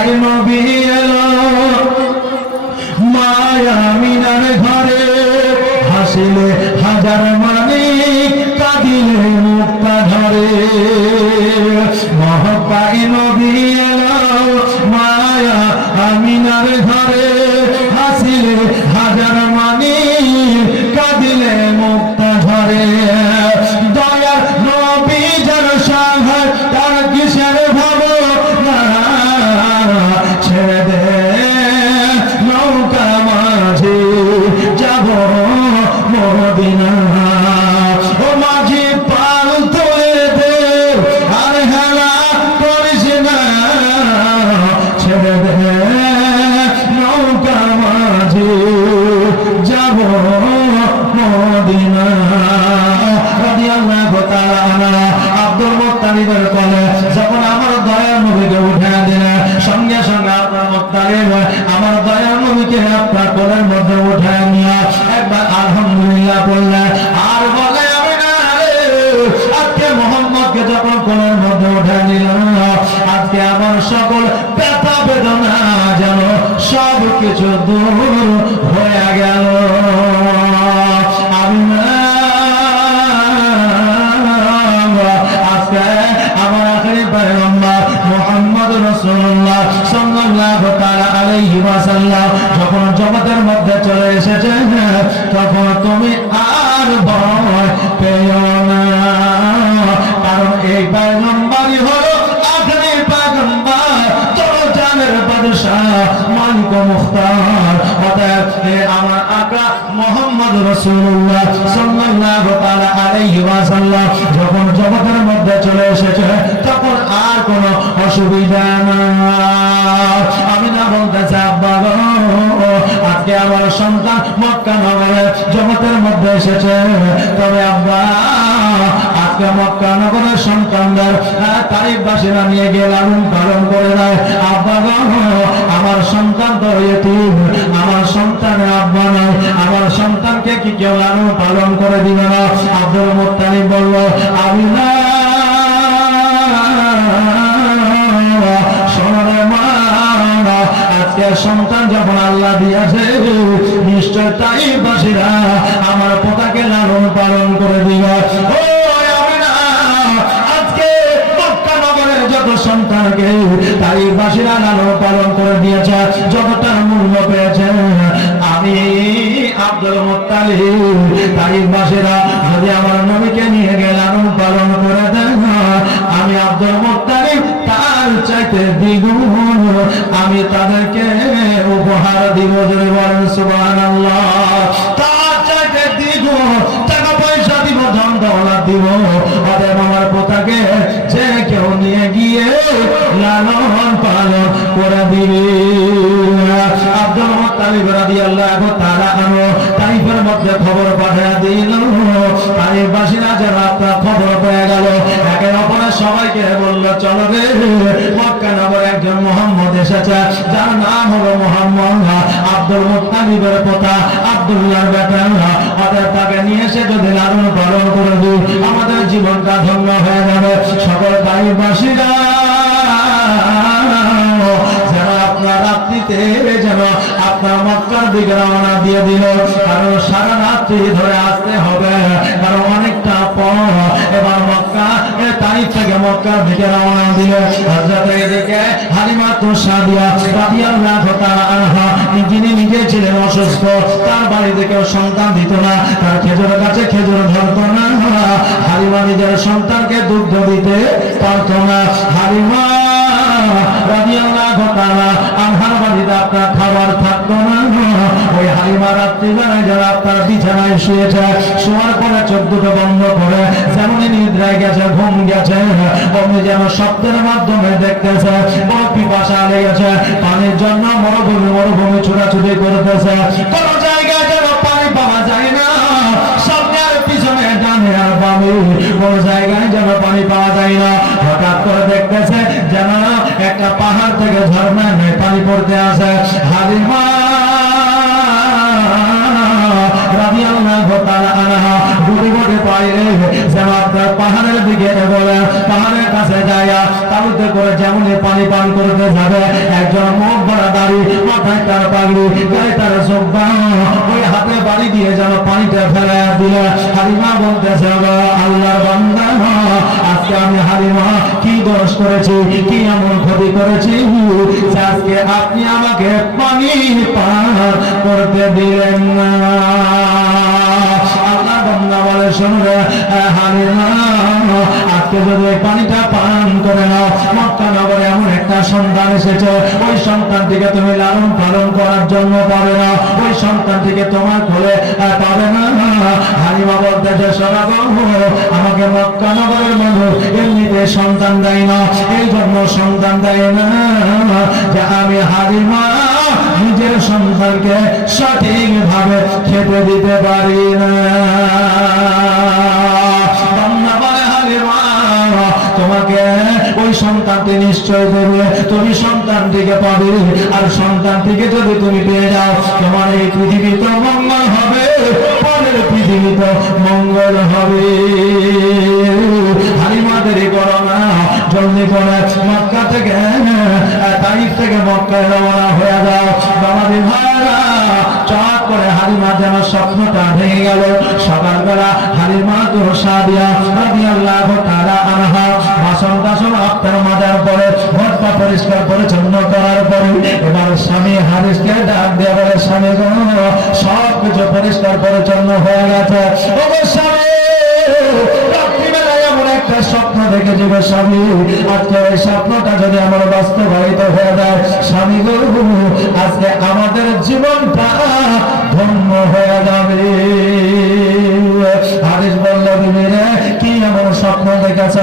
পায়ে নবী এলো মায়া আমিনার ঘরে হাসিলে হাজার মানিক কাঁদিলে মুক্তা ধরে পায়ে নবী এলো মায়া আমিনার ঘরে হাসিলে হাজার মানিক কাঁদিলে মুক্তা ধরে দয়ার নবী যার সাহায্য তার কিসের ভাবনা ছেড়ে দে নৌকা মাঝে যাব মদিনা ও মাঝি পাল তুলে দে আর হেলা করিস না ছেড়ে দে নৌকা মাঝে যাব মদিনা রাদিয়াল্লাহু তাআলা আব্দুল মুত্তালিবের কোলে যখন আমার দয়ার নবীকে উঠে দিলেন সঙ্গে সঙ্গে আপনার মুত্তালিব আমার দয়ার নবীকে আপনার কোলের মধ্যে উঠে নিয়ে একবার আলহামদুলিল্লাহ বললেন আর বলে আমি না আজকে মোহাম্মদকে যখন কোলের মধ্যে উঠে নিলাম আজকে আমার সকল ব্যথা বেদনা যেন সব কিছু দূর হয়ে গেল আমি আজকে আমার আখেরি পয়গম্বর মুহাম্মদ রাসূলুল্লাহ সাল্লাল্লাহু তাআলা আলাইহি ওয়াসাল্লাম যখন জগতের মধ্যে চলে এসেছে তখন তুমি আর ভয় পেও না কারণ এই পয়গম্বরই হলো আখেরি পয়গম্বর জানের বাদশা মালিক মুখতার অতএব আমার আকা মুহাম্মদ রাসূলুল্লাহ সাল্লাল্লাহু তাআলা আলাইহি ওয়াসাল্লাম যখন জগতের মধ্যে চলে এসেছে তখন আর কোনো অসুবিধা না আমি না বলতেছি আব্বা গো আজকে আমার সন্তান মক্কা নগরে জগতের মধ্যে এসেছে তবে আব্বা আজকে মক্কা নগরের সন্তানদের তারিফবাসীরা নিয়ে গিয়ে লালন পালন করে দেয় আব্বা গো আমার সন্তান তো ইতিম আমার সন্তানের আব্বা নাই আমার সন্তানকে কি কেউ লালন পালন করে দিবে না আব্দুল মুত্তালিব বলল আমি না শোনে মা আজকে সন্তান যখন আল্লাহ দিয়েছে নিশ্চয় তাইফবাসীরা আমার পোতাকে লালন পালন করে দিবে যত সন্তানকে তাইফবাসীরা লালন পালন করে দিয়েছে যতটা মূল্য পেয়েছে আমি আব্দুল মুত্তালিব তাইফবাসীরা যদি আমার নবীকে নিয়ে গিয়ে লালন পালন করে দেন আমি আব্দুল মুত্তালিব তার চাইতে দ্বিগুণ আমি তাদেরকে উপহার দিব যদি বলেন সুবহানাল্লাহ তার চাইতে দ্বিগুণ টাকা পয়সা দিব ধন দৌলত দিব অতএব আমার পোতাকে যে কেউ নিয়ে গিয়ে লালন পালন করে দিবে আব্দুল মুত্তালিব রাদিয়াল্লাহু তাআলা আনহু তাইফের মধ্যে খবর পাঠিয়ে দিল তাইফবাসীরা যারা আপনার খবর পেয়ে গেল একে অপরের সবাইকে বলল চলো রে মক্কা নগরে একজন মুহাম্মদ এসেছে যার নাম হলো মুহাম্মদ আব্দুল মুত্তালিবের পোতা আব্দুল্লাহর বেটা অতএব তাকে নিয়ে এসে যদি লালন পালন করে দিই আমাদের জীবনটা ধন্য হয়ে যাবে সকল তাইফবাসীরা যারা আপনার রাত্রিতে যেন আপনার মক্কার দিকে রওনা দিয়ে দিল কারণ সারা রাত্রি ধরে আসতে হবে কারণ অনেকটা পর এবার মক্কা তারিখ থেকে মক্কার দিকে রওনা দিল হযরত এদিকে হালিমা সাদিয়া রাদিয়াল্লাহু তাআলা আনহা যিনি নিজে ছিলেন অসুস্থ তার বাড়িতে কেউ সন্তান দিত না তার খেজুর গাছে খেজুর ধরতো না হালিমা নিজের সন্তানকে দুগ্ধ দিতে পারতো না হালিমা রাদিয়াল্লাহু তাআলা আনহার বাড়িতে আপনার খাবার থাকতো না ওই হালিমা রাত্রিবেলায় যারা আপনার বিছানায় শুয়েছে শোয়ার পরে চোখ দুটো বন্ধ করে যেমনই নিদ্রায় গেছে ঘুম গেছে অমনি যেন শব্দের মাধ্যমে দেখতেছে বড় পিপাসা লেগেছে পানির জন্য মরুভূমি ছোটাছুটি করতেছে কোন জায়গায় যেন পানি পাওয়া যায় না সামনের পিছনে ডানে আর বামে কোন জায়গায় যেন পানি পাওয়া যায় না হঠাৎ করে দেখতেছে যেন একটা পাহাড় থেকে ঝর্ণায় পানি পড়তে আসে হালিমা রাদিয়াল্লাহু তাআলা আনহা গুটি পায়ে যেন আপনার পাহাড়ের দিকে বলে পাহাড়ের কাছে যায় তালুতে করে যেমন পানি পান করতে যাবে একজন মুখ ভরা দাড়ি মাথায় তার পাগড়ি গায়ে তার জব্বা ওই হাতে বাড়ি দিয়ে যেন পানিটা ফেলে দিল হালিমা বলতেছে আল্লাহর বান্দা আজকে আমি হালিমা কি দোষ করেছি কি এমন ক্ষতি করেছি আজকে আপনি আমাকে পানি পান করতে দিলেন না আল্লাহ বান্দা বলে শুনবে হালিমা আজকে যদি পানিটা পান করে নাও মক্কা নগরে এমন একটা সন্তান এসেছে ওই সন্তানটিকে তুমি লালন পালন করার জন্য পাবে না ওই সন্তানটিকে তোমার কোলে পাবে না হালিমা বলতেছে শোনো আমাকে মক্কা নগরের মানুষ এমনিতে সন্তান দেয় না এই জন্য সন্তান দেয় না যে আমি হালিমা নিজের সন্তানকে সঠিকভাবে খেতে দিতে পারি না তোমাকে ওই সন্তানটি নিশ্চয় দেবে তুমি সন্তানটিকে পাবে আর সন্তানটিকে যদি তুমি পেয়ে যাও তোমার এই পৃথিবীতে মঙ্গল হবে পরের পৃথিবীতে মঙ্গল হবে হালিমা দেরি করো না জলদি করে মক্কা থেকে তারিখ থেকে মক্কায় রওনা হয়ে যাও বাবাজি ভাইরা চট করে হালিমা যেন স্বপ্নটা ভেঙে গেল সকালবেলা হালিমা সাদিয়া রাদিয়াল্লাহু তাআলা আনহা বাসন টাসন আপনার মাজার পরে ঘরটা পরিষ্কার পরিচ্ছন্ন করার পরে এবার স্বামী হারিসকে ডাক দিয়ে বলে স্বামী গো সব কিছু পরিষ্কার পরিচ্ছন্ন হয়ে গেছে স্বামী একটা স্বপ্ন দেখে যাবে স্বামী আজকে এই স্বপ্নটা যদি আমার বাস্তবায়িত হয়ে যায় স্বামী গো আজকে আমাদের জীবনটা ধন্য হয়ে যাবে হারিস বলল বিবি রে কি এমন স্বপ্ন দেখেছ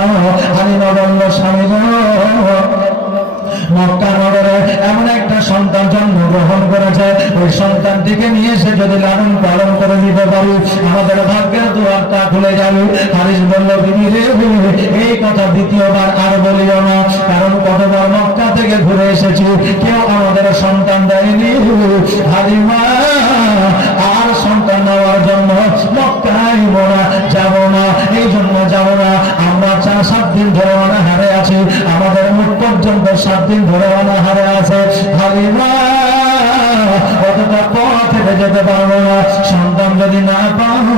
হালিমা বলল স্বামী গো মক্কা নগরে এমন একটা সন্তান জন্মগ্রহণ করেছে ওই সন্তানটিকে নিয়ে এসে যদি লালন পালন করে দিতে পারি আমাদের ভাগ্যের দুয়ারটা খুলে যাবে হারিস বলল বিবি রে এই কথা দ্বিতীয়বার আর বলিও না কারণ কতবার মক্কা থেকে ঘুরে এসেছি কেউ আমাদের সন্তান দেয়নি হালিমা আর সন্তান নেওয়ার জন্য মক্কায় মোরা যাব না এই জন্য যাব না আমরা 4-7 দিন ধরে অনাহারে আছি আমাদের মুখ পর্যন্ত 7 দিন ধরে অনাহারে আছে হালিমা অতটা পথ হেঁটে যেতে পারবো না সন্তান যদি না পাবো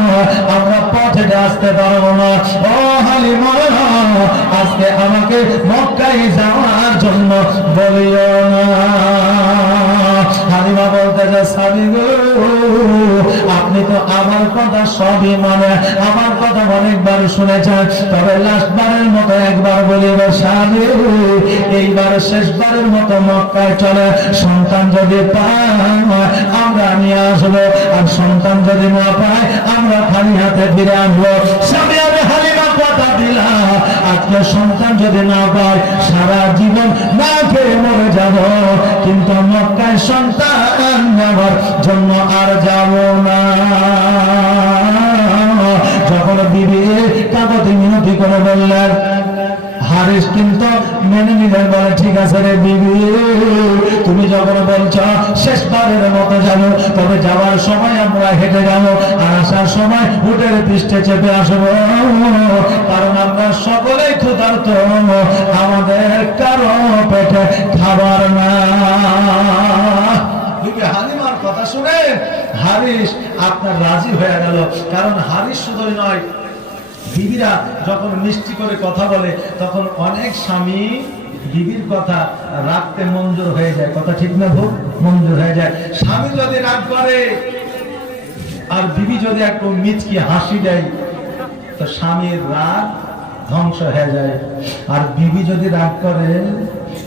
আমরা পথ হেঁটে আসতে পারবো না ও হালিমা আজকে আমাকে মক্কায় যাওয়ার জন্য বলিও না হালিমা বলতে যে স্বামী গো আপনি তো আমার কথা সবই মানে আমার কথা অনেকবার শুনেছেন তবে লাস্টবারের মতো একবার বলিব স্বামী এইবার শেষবারের মতো মক্কায় চলে সন্তান যদি পাই আমরা নিয়ে আসবো আর সন্তান যদি না পাই আমরা খালি হাতে ফিরে আসবো স্বামী আমি হালিমা কথা দিলাম আজকে সন্তান যদি না পাই সারা জীবন না খেয়ে মরে যাব কিন্তু মক্কায় সন্তান নেওয়ার জন্য আর যাব না যখন বিবি কাগজে মিনতি করে বললেন হারিস কিন্তু মেনে নিলেন বলে ঠিক আছে রে বিবি তুমি যখন বলছো শেষবারের মতো যাবো তবে যাওয়ার সময় আমরা হেঁটে যাবো আর আসার সময় উটের পৃষ্ঠে চেপে আসবো কারণ আমরা সকলেই ক্ষুধার্ত আমাদের কারো পেটে খাবার না হালিমার কথা শুনে হারিস আপনার রাজি হয়ে গেল কারণ হারিস শুধুই নয় বিবিরা যখন মিষ্টি করে কথা বলে তখন অনেক স্বামী বিবির কথা রাখতে মঞ্জুর হয়ে যায় কথা ঠিক না ভুল মঞ্জুর হয়ে যায় স্বামী যদি রাগ করে আর বিবি যদি একটু মিচকি হাসি দেয় তো স্বামীর রাগ ধ্বংস হয়ে যায় আর বিবি যদি রাগ করে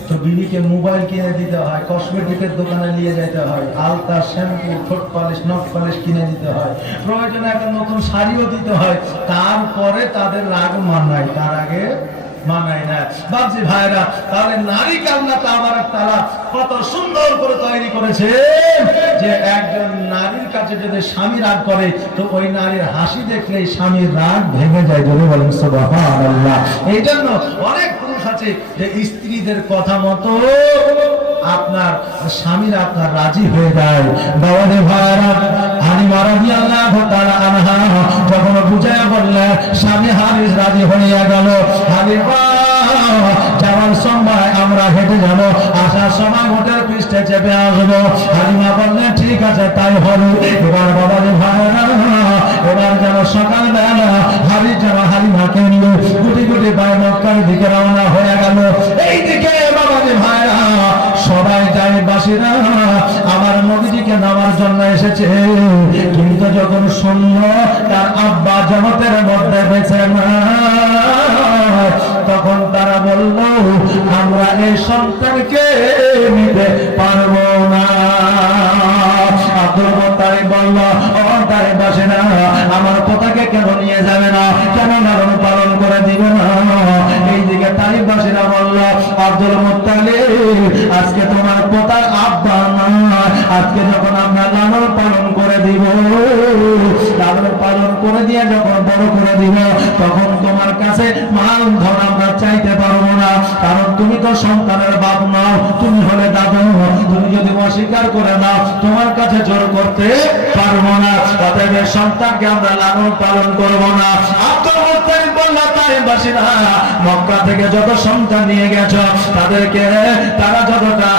তো বিবিকে মোবাইল কিনে দিতে হয় কসমেটিকের দোকানে নিয়ে যেতে হয় আলতা শ্যাম্পু ঠোঁট পালিশ নখ পালিশ কিনে দিতে হয় প্রয়োজনে একটা নতুন শাড়িও দিতে হয় তারপরে তাদের রাগ মানায় তার আগে মানায় না বাবজি ভাইরা তাহলে নারী কান্নাটা আবার তারা কত সুন্দর করে তৈরি করেছে যে একজন নারীর কাছে যদি স্বামী রাগ করে তো ওই নারীর হাসি দেখলেই স্বামীর রাগ ভেঙে যায় বলে বলেন সুবহানাল্লাহ এই জন্য অনেক পুরুষ আছে যে স্ত্রীদের কথা মতো আপনার স্বামীরা আপনার রাজি হয়ে যায়। বাবারে ভাইরা, হালিমা রাদিয়াল্লাহু তাআলা আনহা যখন বুঝায়া বললেন, স্বামী হারিস রাজি হয়ে গেল। হালিমা যাওয়ার সময় আমরা হেঁটে যাব, আসার সময় মোটর পৃষ্ঠে চেপে আসবো। হালিমা বললেন ঠিক আছে তাই হলো। এবার বাবারে ভাইরা, এবার যেন সকালবেলা হারিস যেন হালিমাকে নিয়ে গুটি গুটি পায়ে মক্কার দিকে রওনা হয়ে গেল। এইদিকে বাবারে ভাইরা, সবাই তাইফবাসীরা আমার নবীজিকে নামার জন্য এসেছে, কিন্তু যখন শুনল তার আব্বা জগতের মধ্যে বেঁচে না, তখন তারা বলল আমরা এই সন্তানকে নিতে পারবো না। আব্দুল মুত্তালিব বলল, ও তাইফবাসীরা, আমার পোতাকে কেন নিয়ে যাবে না, কেন লালন পালন করে দিবে না? এইদিকে তাইফবাসীরা বলল, আব্দুল মুত্তালিব, আজকে তোমার পোতার আব্বা না, আজকে যখন আমরা লালন পালন করে দিব, লালন পালন করে দিয়ে যখন বড় করে দিব, তখন তোমার কাছে মাল ধন আমরা চাইতে পারবো না, কারণ তুমি তো সন্তানের বাপ নাও, তুমি হলে দাদু। তুমি যদি অস্বীকার করে নাও, তোমার কাছে জোর করতে পারবো না, অতএব সন্তানকে আমরা লালন পালন করবো না। আব্দুল মুত্তালিব বলল, তাইফবাসীরা মক্কা থেকে যত সন্তান নিয়ে গেছ, তাদেরকে তারা যতটা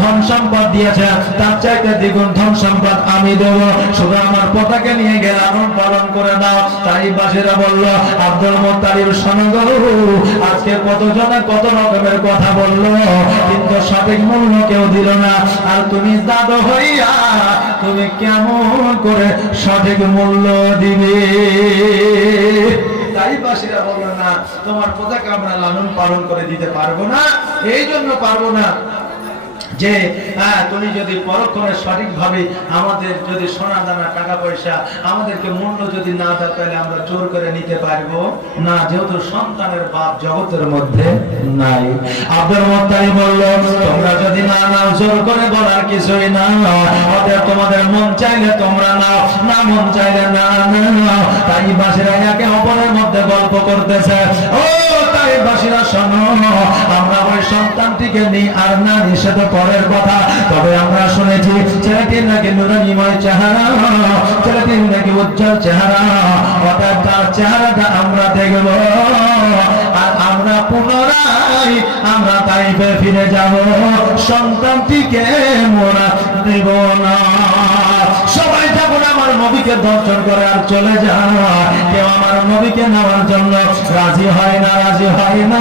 ধন সম্পদ দিয়েছে, তার চাইতে দ্বিগুণ ধন সম্পদ আমি দেব, শুধু আমার পোতাকে নিয়ে গেলে লালন পালন করে দাও। তাইফবাসীরা বলল, আব্দুল মুত্তালিব শোনো গো, আজকে কতজনে কত রকমের কথা বললো, কিন্তু সঠিক মূল্য কেউ দিল না, আর তুমি দাদু হইয়া তুমি কেমন করে সঠিক মূল্য দিবে? তাইফবাসীরা বলল, না, তোমার পোতাকে আমরা লালন পালন করে দিতে পারবো না। এই জন্য পারবো না যে তুমি যদি পরক্ষণে সঠিকভাবে আমাদের যদি সোনা দানা টাকা পয়সা আমাদেরকে মূল্য যদি না দাও, তাহলে আমরা জোর করে নিতে পারবো না, যেহেতু সন্তানের বাপ জগতের মধ্যে নাই। আব্দুল মুত্তালিব বলল, তোমরা যদি না নাও, জোর করে বলার কিছুই না, ওদের তোমাদের মন চাইলে তোমরা নাও, না মন চাইলে না নাও। তাইফবাসীরা একে অপরের মধ্যে গল্প করতেছে। ও তাইফবাসীরা শোনো, আমরা ওই সন্তানটিকে নিই আর না নিই সে তো পরের কথা, তবে আমরা শুনেছি ছেলেটির নাকি নুরানিময় চেহারা, ছেলেটির নাকি উজ্জ্বল চেহারা, অর্থাৎ তার চেহারাটা আমরা দেখব, আর আমরা পুনরায় আমরা তাইফে ফিরে যাব, সন্তানটিকে মোরা দেব না। সবাই যখন আমার নবীকে দর্শন করে আর চলে যায়, কেউ আমার নবীকে নেওয়ার জন্য রাজি হয় না, রাজি হয় না।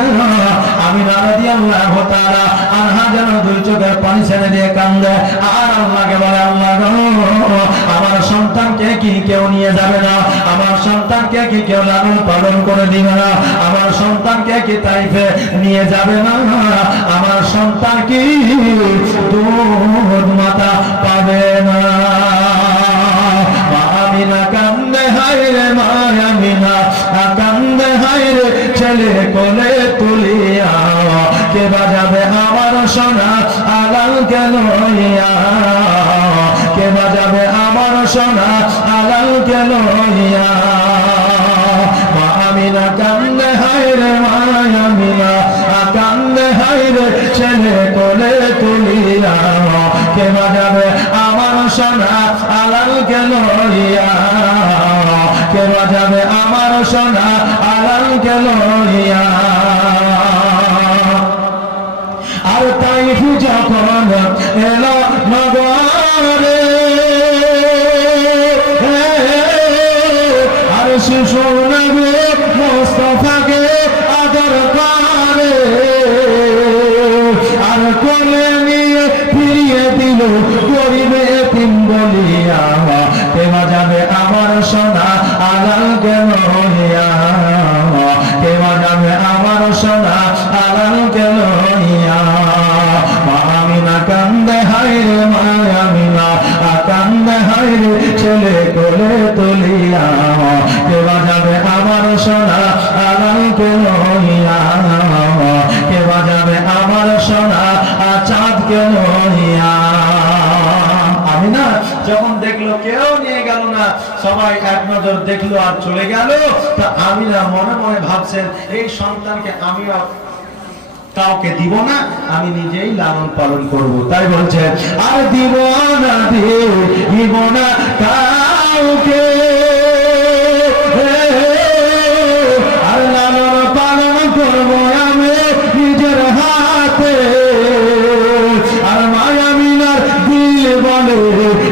আমিনা রাদিয়াল্লাহু তাআলা আনহা যেন দুই চোখের পানি ছেড়ে দিয়ে কান্দে, আর আল্লাহকে বলে, আল্লাহ গো, আমার সন্তানকে কি কেউ নিয়ে যাবে না? আমার সন্তানকে কি কেউ লালন পালন করে দিবে না? আমার সন্তানকে কি তাইফে নিয়ে যাবে না? আমার সন্তান কি দুধ মাতা পাবে না? আমিনা কান্দে, হায় রে মা আমিনা কান্দে, হায় রে ছেলে কোলে তুলিয়া, কে বাজাবে আমার সোনা আলালকে লইয়া, কে বাজাবে আমার সোনা আলালকে লইয়া। মা আমিনা কান্দে, হায় রে মা আমিনা কান্দে, হায় রে ছেলে কোলে তুলিয়া, কে বাজাবে আমার সোনা আলালকে লইয়া, কে বাজাবে আমার সোনা আলালকে লইয়া। আর তাইফ যখন এলো নগরে, আর শিশু নবী মুস্তাফাকে আদর করে, আর কোলে নিয়ে ফিরিয়ে দিল গরিব এতিম বলিয়া, কে বাজাবে আমার সোনা আলালকে লইয়া, কে বাজাবে আমার সোনা আলালকে লইয়া। মা আমিনা কান্দে, হায় রে মা আমিনা কান্দে, হায় রে ছেলে কোলে তুলিয়া, কে বাজাবে আমার সোনা আলালকে লইয়া, কে বাজাবে আমার সোনা চাঁদকে লইয়া। আমিনা যখন দেখলো কেউ নিয়ে গেল না, সবাই এক নজর দেখলো আর চলে গেল, তা আমিনা মনে মনে ভাবছেন, এই সন্তানকে আমিও কাউকে দিব না, আমি নিজেই লালন পালন করব। তাই বলছে আর দিব না, দিব না কাউকে, আর লালন পালন করব আমি নিজের হাতে। আর মায়ামিনার দিল বলে,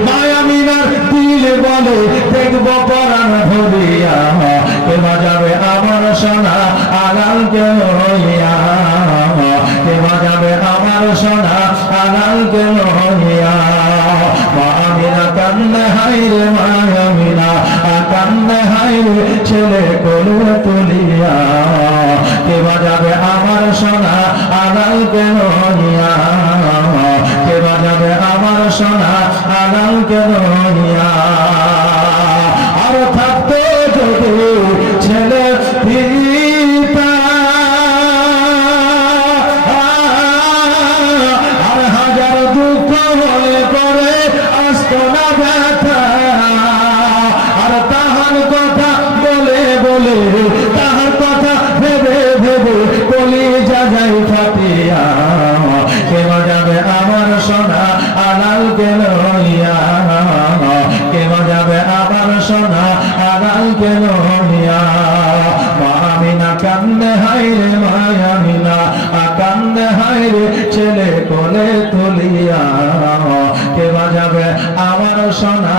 মায়ামিনার দিল বলে দেখব পরাণ ভরিয়া, কে বাজাবে আমার সোনা আলালকে লইয়া, কে বাজাবে আমার সোনা আলালকে লইয়া। মায়ামিনা কান্দে হাইরে, মায়ামিনা কান্দে হাইরে ছেলে কোলে তুলিয়া, কে বাজাবে আমার সোনা আলালকে লইয়া, কে বাজাবে আমার সোনা আলালকে লইয়া। আর থাকতো যদি ছেলে পিতা, আর হাজার দুঃখ হলে করে আসতো না ব্যথা, আর তাহার কথা বলে বলে, তাহার কথা ভেবে ভেবে কলিজা যাই ফাটিয়া, কে বাজাবে আমার সোনা আলালকে লইয়া, কে বাজাবে আমার সোনা আলালকে লইয়া। মায়ামিনা কান্দে হাইরে, মায়ামিনা কান্দে হাইরে ছেলে কোলে তুলিয়া, কে বাজাবে আমার সোনা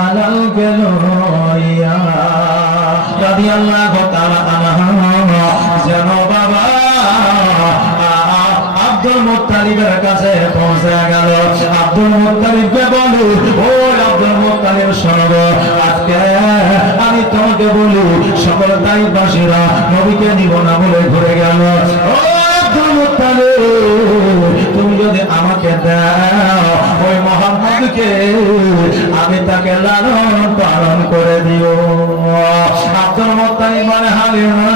আলালকে লইয়া। রাদিয়াল্লাহু তাআলা আনহু যেন বাবা আব্দুল মুত্তালিবের কাছে পৌঁছে গেল। আব্দুল মুত্তালিবকে বলে, ও আব্দুল মুত্তালিব শোনো, আজকে আমি তোমাকে বলি সকল তাইফবাসীরা নবীকে নিব না বলে ঘুরে গেল। ও আব্দুল মুত্তালিব, তুমি যদি আমাকে দাও ওই মুহাম্মদকে, আমি তাকে লালন পালন করে দিও। আব্দুল মুত্তালিব বলে, হালিমা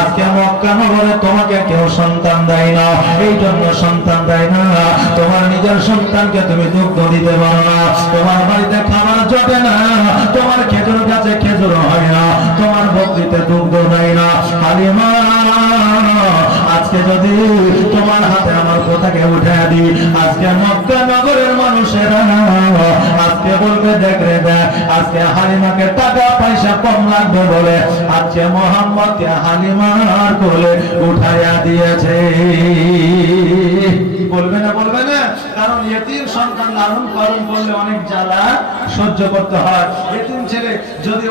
আজকে মক্কা নগরে তোমাকে কেউ সন্তান দেয় না, এই জন্য সন্তান দেয় না। তোমার নিজের সন্তানকে তুমি দুগ্ধ দিতে পারো না, তোমার বাড়িতে খাবার জোটে না, তোমার খেজুর গাছে খেজুর হয় না, তোমার বকরিতে দুগ্ধ দেয় না। হালিমা আজকে যদি তোমার হাতে আমার কথাকে উঠে দিই, আজকে মক্কা নগরের মানুষেরা আজকে বলবে, দেখ রে দেখ, আজকে হালিমাকে টাকা পয়সা কম লাগবে বলে আজকে মোহাম্মদকে হালিমার কোলে উঠাইয়া দিয়েছে। বলবে না, বলবে না? কারণ এতিম সন্তান লালন পালন করলে অনেক জ্বালা সহ্য করতে হয়। এতিম ছেলে যদি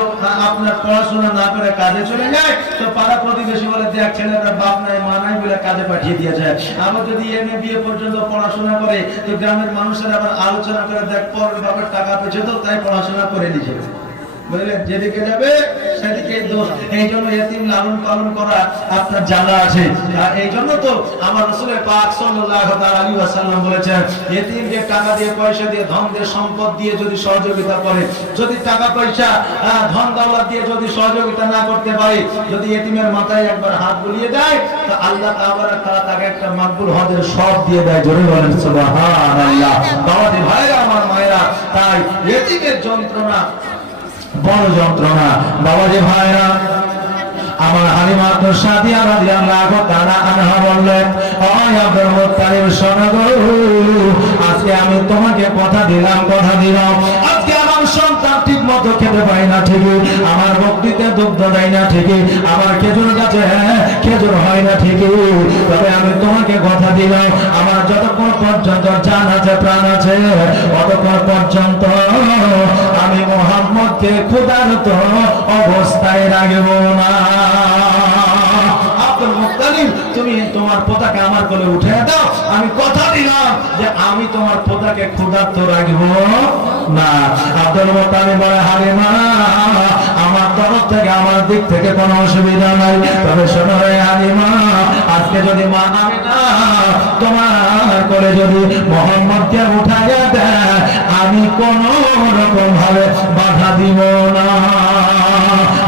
আপনার পড়াশোনা না করে কাজে চলে যায়, তো পাড়া প্রতিবেশী বলে, দেখ ছেলেটা বাপ নাই মা নাই বলে কাজে পাঠিয়ে দিয়েছে। আবার যদি এমএ বিএ পর্যন্ত পড়াশোনা করে, তো গ্রামের মানুষেরা আবার আলোচনা করে, দেখ পরের বাপের টাকা পেয়েছে তো তাই পড়াশোনা করে নিয়েছে। বুঝলেন, যেদিকে যাবে সেদিকে দোষ। এই জন্য এতিম লালন পালন করা আপনার জ্বালা আছে। এই জন্য তো আমার রাসূল পাক সাল্লাল্লাহু আলাইহি ওয়াসাল্লাম বলেছেন, এতিমকে টাকা দিয়ে, পয়সা দিয়ে, ধন দিয়ে, সম্পদ দিয়ে যদি সহযোগিতা করে, যদি টাকা পয়সা ধন দৌলত দিয়ে যদি সহযোগিতা না করতে পারে, যদি এতিমের মাথায় একবার হাত বুলিয়ে দেয়, তো আল্লাহ তাআলা তাকে একটা মাকবুল হজের সব দিয়ে দেয়। জোরে বলেন সুবহানাল্লাহ। বাবাজি ভাইরা, আমার মায়েরা, তাই এতিমের যন্ত্রণা বড় যন্ত্রণা। বাবাজি ভাইরা, আমার হালিমা তো সাদিয়া রাদিয়াল্লাহু তাআলা আনহা বললেন, ও আব্দুল মুত্তালিব শোনো গো, আজকে আমি তোমাকে কথা দিলাম, কথা দিলাম, আজকে আমার সন্তান ঠিক মতো খেতে পায় না ঠিকই, আমার বকরিতে দুগ্ধ দেয় না ঠিকই, আমার খেজুর গাছে খেজুর হয় না ঠিকই, তবে আমি তোমাকে কথা দিলাম, আমার যতক্ষণ পর্যন্ত জান আছে প্রাণ আছে, ততক্ষণ পর্যন্ত আমি মুহাম্মদকে ক্ষুধার্ত অবস্থায় রাখব না। আব্দুল মুত্তালিব, তুমি তোমার পোতাকে আমার কোলে উঠে দাও, আমি কথা দিলাম যে আমি তোমার পোতাকে ক্ষুধার্ত রাখব না। আব্দুল মুত্তালিব বলে, হালিমা আমার তরফ থেকে, আমার দিক থেকে কোনো অসুবিধা নাই, তবে শোনো রে হালিমা, আজকে যদি মা আমিনা তোমার কোলে যদি মুহাম্মদকে উঠাইয়া দেয়, আমি কোন রকম ভাবে বাধা দিব না।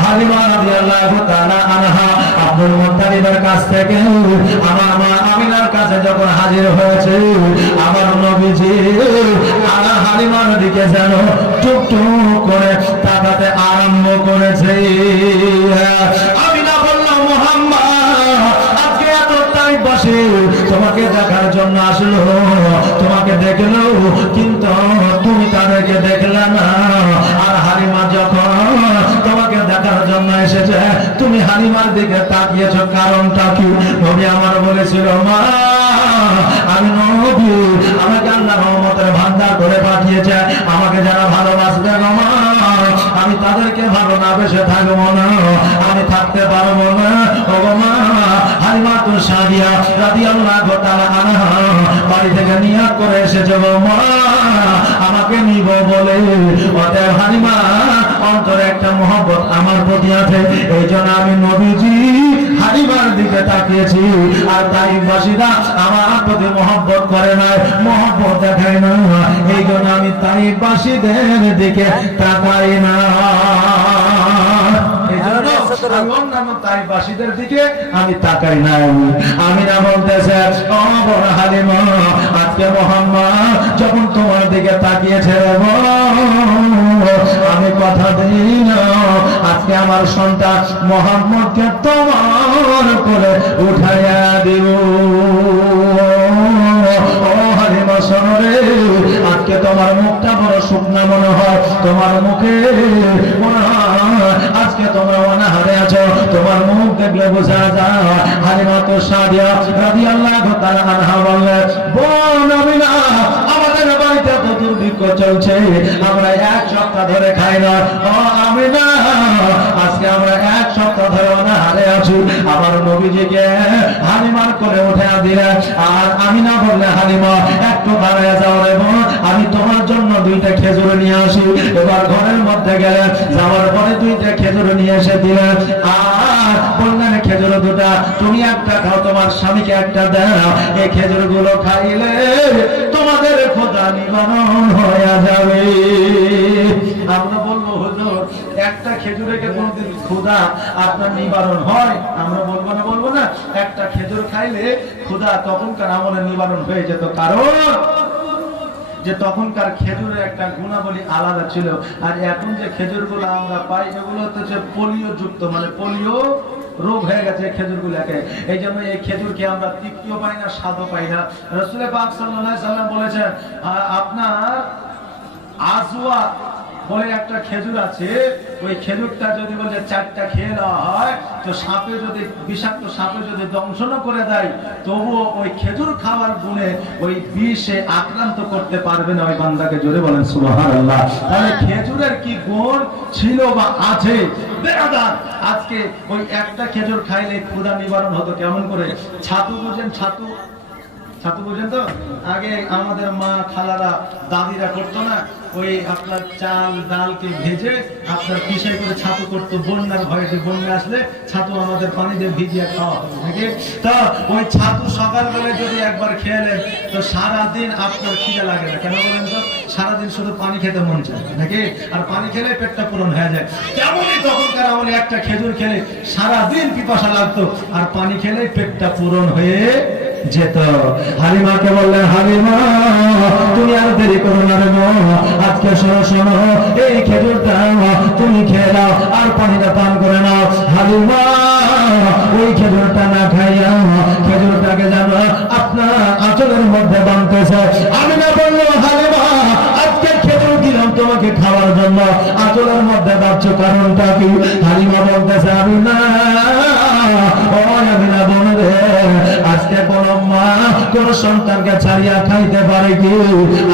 হালিমা রাদিয়াল্লাহু তাআলা আনহা আব্দুল মুত্তালিবের কাছ থেকে আমার মা আমিনার কাছে যখন হাজির হয়েছে, আমার নবীজি হালিমার দিকে যেন টুকটুক করে তাকাতে আরম্ভ করেছে। আমিনা বলল, মুহাম্মদ আজকে এত টাইম দাসী তোমাকে দেখার জন্য আসলো, তোমাকে দেখলো কিন্তু তুমি তাদেরকে দেখলে না। আর হালিমা যখন তোমাকে দেখার জন্য এসেছে তুমি হালিমার দিকে তাকিয়েছো, কারণটা কি? নবী আমার বলেছিল, মা আমি নবী, আমাকে আল্লাহ রহমতের ভান্ডার করে পাঠিয়েছে, আমাকে যারা ভালোবাসবে গো মা আমি তাদেরকে ভালো না বেসে থাকবো না, আমি থাকতে পারবো না। ও গো মা, হালিমা তো সাদিয়া রাদিয়াল্লাহু তাআলা আনহা বাড়ি থেকে নিয়াত করে এসেছে গো মা আমাকে নিব বলে। অতএব হালিমা অন্তরে একটা মহব্বত আমার প্রতি আছে, এই জন্য আমি নবীজি হালিমার দিকে তাকিয়েছি। আর তাইফবাসীরা আমার প্রতি মহব্বত করে না, মহব্বত দেখায় না, এই জন্য আমি তাইফবাসীদের দিকে তাকাই না। অন্যান্য তাইফবাসীদের দিকে আমি তাকাই না। আমি না বলতেছে ও বড় হালিমা, আজকে মুহাম্মদ যখন তোমার দিকে তাকিয়েছে আমি কথা দিই না, আজকে আমার সন্তান মুহাম্মদকে তোমার করে উঠাইয়া দিব। ও হালিমা শোনো রে, আজকে তোমার মুখটা বড় শুকনা মনে হয়, তোমার মুখে মনে হয় আজকে তোমরা অনাহারে আছো, তোমার মুখ দেখলে বোঝা যায়। হালিমা তো সাদিয়া রাদিয়াল্লাহু তাআলা আনহা বললেন, বোন আমিনা, আমাদের বাড়িতে তো দুর্ভিক্ষ চলছে, আমরা এক সপ্তাহ ধরে খাই না। ও আমিনা, আজকে আমরা এক সপ্তাহ ধরে অনাহারে আছি। আমার নবীজিকে হালিমার করে উঠে দিলেন। আর আমিনা বললে, হালিমা একটু দাঁড়িয়ে যাও রে বোন, আমি তোমার জন্য দুইটা খেজুর নিয়ে আসি। এবার ঘরের মধ্যে গেলেন, যাওয়ার পরে দুইটা খেজুর নিয়ে এসে দিলেন। আর বললেন, খেজুর দুটা তুমি একটা খাও, তোমার স্বামীকে একটা দাও, এই খেজুর গুলো খাইলে তোমাদের খোদা নিবারণ হয়ে যাবে। আমরা বলবো, হুজুর একটা খেজুরে কে কোনদিন খোদা আপনার নিবারণ হয়? আমরা বলবো না, বলবো না, একটা খেজুর খাইলে খোদা তখনকার আমলের নিবারণ হয়ে যেত। কারণ যে তখনকার খেজুরের একটা গুণাবলী আলাদা ছিল। আর এখন যে খেজুরগুলো আমরা পাই এগুলো হচ্ছে পোলিও যুক্ত, মানে পোলিও রোগ হয়ে গেছে খেজুরগুলোকে। এই জন্য এই খেজুরকে আমরা তৃপ্তিও পাই না, স্বাদও পাই না। রাসূল পাক সাল্লাল্লাহু আলাইহি সাল্লাম বলেছেন, আপনার আজওয়া বলে একটা খেজুর আছে, ওই খেজুরটা যদি বলে 4টা খেয়ে নেওয়া হয় তো সাপে যদি, বিষাক্ত সাপে যদি দংশন করে দেয় তবুও ওই খেজুর খাওয়ার গুণে ওই বিষে আক্রান্ত করতে পারবে না ওই বান্দাকে। জোরে বলেন সুবহানাল্লাহ। তাহলে খেজুরের কি গুণ ছিল বা আছে বেরাদার, আজকে ওই একটা খেজুর খাইলে ক্ষুধা নিবারণ হতো। কেমন করে? ছাতু বুঝেন, ছাতু ছাতু বুঝেন তো? আগে আমাদের মা খালারা দাদিরা করতো না, ওই আপনার চাল ডালকে ভেজে আপনার পিষাই করে ছাতু করতো। বন্যার ভয়ে, বন্যা আসলে ছাতু আমাদের পানি দিয়ে ভিজিয়ে খাওয়া হবে নাকি? তো ওই ছাতু সকালবেলা যদি একবার খেলেন তো সারাদিন আপনার খিদে লাগে না। কেন বলেন তো? সারাদিন শুধু পানি খেতে মন চায় নাকি? আর পানি খেলে পেটটা পূরণ হয়ে যায়। তেমনই তখনকার আমলে একটা খেজুর খেলে সারাদিন পিপাসা লাগতো, আর পানি খেলে পেটটা পূরণ হয়ে যেত। হালিমাকে বললেন, হালিমা তুমি আর দেরি করো না রে বোন, আজকে শোনো শোনো, এই খেজুরটা তুমি খেয়ে নাও আর পানিটা পান করে নাও। হালিমা ওই খেজুরটা না খাইয়া খেজুরটাকে জানো আপনার আঁচলের মধ্যে বাঁধতেছে। আমি না বললো, হালিমা আজকে খেজুর দিলাম তোমাকে খাওয়ার জন্য, আঁচলের মধ্যে বাঁধছো, কারণটা কি? হালিমা বলতেছে, আমি না বোন রে, আজকে কোন মা কোন সন্তানকে ছাড়িয়া খাইতে পারে কি?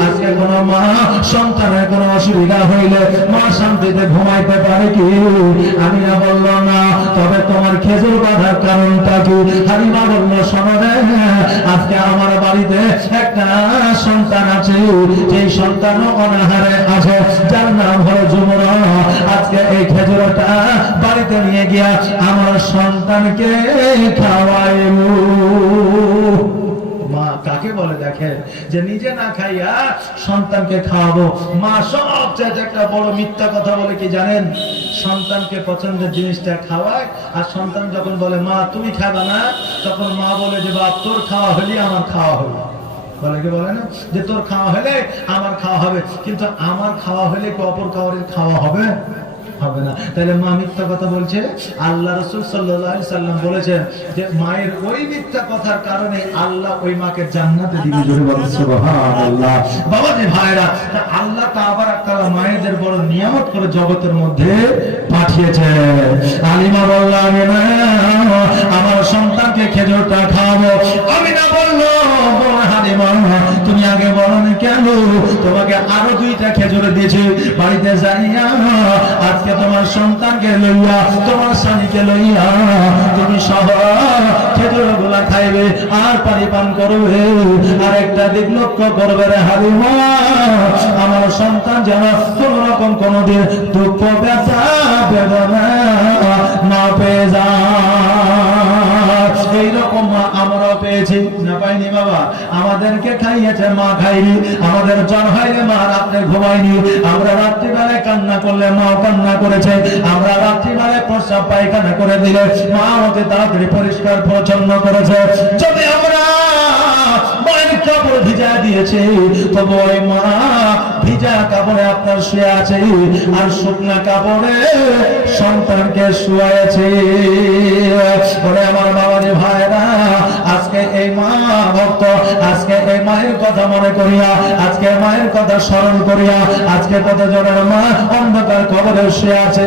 আজকে কোন মা সন্তানের কোন অসুবিধা হইলে মা শান্তিতে ঘুমাইতে পারে কি? আমি না বললো না, তবে তোমার খেজুর বাঁধার কারণটা কি? হালিমা বললো, শোনো রে, আজকে আমার বাড়িতে একটা সন্তান আছে, যেই সন্তানও অনাহারে আছে, যার নাম হলো যুবরা। আজকে এই খেজুরটা বাড়িতে নিয়ে গিয়া আমার সন্তানকে খাওয়াইব। মা কাকে বলে দেখেন, যে নিজে না খাইয়া সন্তানকে খাওয়াবো। মা সবচেয়ে একটা বড় মিথ্যা কথা বলে কি জানেন? সন্তানকে পছন্দের জিনিসটা খাওয়ায়, আর সন্তান যখন বলে মা তুমি খাবে না, তখন মা বলে যে বাপ তোর খাওয়া হলে আমার খাওয়া হবে। বলে কি বলে না, যে তোর খাওয়া হলে আমার খাওয়া হবে। কিন্তু আমার খাওয়া হলে কি অপর কাউরের খাওয়া হবে? হবে না। তাহলে মা মিথ্যা কথা বলছে? আল্লাহ রাসূল সাল্লাল্লাহু আলাইহি সাল্লাম বলেছেন যে মায়ের ওই মিথ্যা কথার কারণে আল্লাহ ওই মাকে জান্নাতে দিবে। জোরে বলেন সুবহানাল্লাহ। বাবাজি ভাইরা, আল্লাহ তাবারক তাআলা মায়েদের বড় নিয়ামত করে জগতের মধ্যে পাঠিয়েছে। আলিমা বললাম আমার সন্তানকে খেজুরটা খাওয়াবো। আমি না বললো হালিমা তুমি আগে বলো না কেন? তোমাকে আরো 2টা খেজুর দিয়েছি, বাড়িতে যাইয়া আজকে তোমার সন্তানকে লইয়া তোমার স্বামীকে লইয়া তুমি সহ খেজুর গুলা খাইবে আর পানি পান করবে। আর একটা দিক লক্ষ্য করবে রে হালিমা, আমার সন্তান যেন কোন রকম কোনদিন দুঃখ ব্যথা বেদনা না পেয়ে যায়। এইরকম মা আমরাও পেয়েছি না পাইনি? বাবা আমাদেরকে খাইয়েছে, মা খাইনি। আমাদের জ্বর হয়নি, মা রাত্রে ঘুমায়নি। আমরা রাত্রিবেলায় কান্না করলে মাও কান্না করেছে। আমরা রাত্রিবেলায় প্রস্রাব পায়খানা করে দিলে মা আমাকে তাড়াতাড়ি পরিষ্কার পরিচ্ছন্ন করেছে। যদি আমরা মায়ের কাপড় ভিজা দিয়েছে, তবু ওই মা ভিজা কাপড়ে আপনার শুয়ে আছে আর শুকনা কাপড়ে সন্তানকে শুয়েছে। বলে আমার বাবাজি ভাইরা, আজকে এই মা ভক্ত, আজকে এই মায়ের কথা মনে করিয়া, আজকে মায়ের কথা স্মরণ করিয়া, আজকে কত জনের মা অন্ধকার কবরে শুয়ে আছে।